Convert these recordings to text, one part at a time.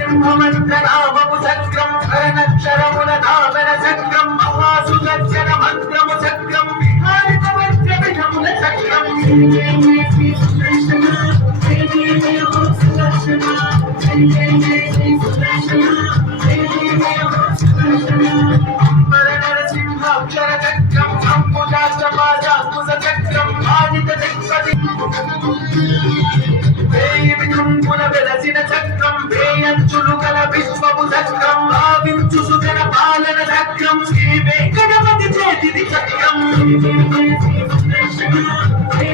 నరసింహమంత్రనామము చక్రం కరణక్షరముల నామన చక్రం మహాసుదర్శన మంత్రము చక్రం విహారిత వజ్ర విధముల చక్రం జయ జయ శ్రీ సుదర్శన జయ జయ జయ హో సుదర్శన జయ జయ జయ శ్రీ సుదర్శన జయ జయ జయ హో సుదర్శన అంబర నరసింహాక్షర చక్రం అంబుజాక్షపాజాంబుజ చక్రం ఆదిత దిక్పతి వేయి విజృంభణ వెలసిన చక్రం వేయంచులు గల విశ్వము చక్రం భావించు సుజన పాలన చక్రం శ్రీ వెంకటపతి చేతిది చక్రం జయ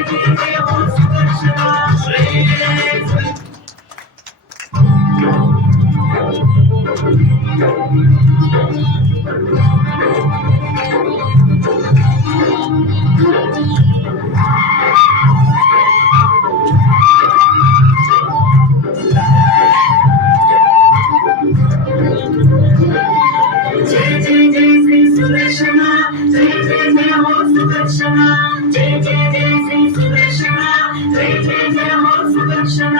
జయ జయ హో సుదర్శన శ్రీ జయ జయ జయ శ్రీ సుదర్శన జయ జయ జయ హో సుదర్శన జయ జయ జయ శ్రీ సుదర్శన జయ జయ జయ హో సుదర్శన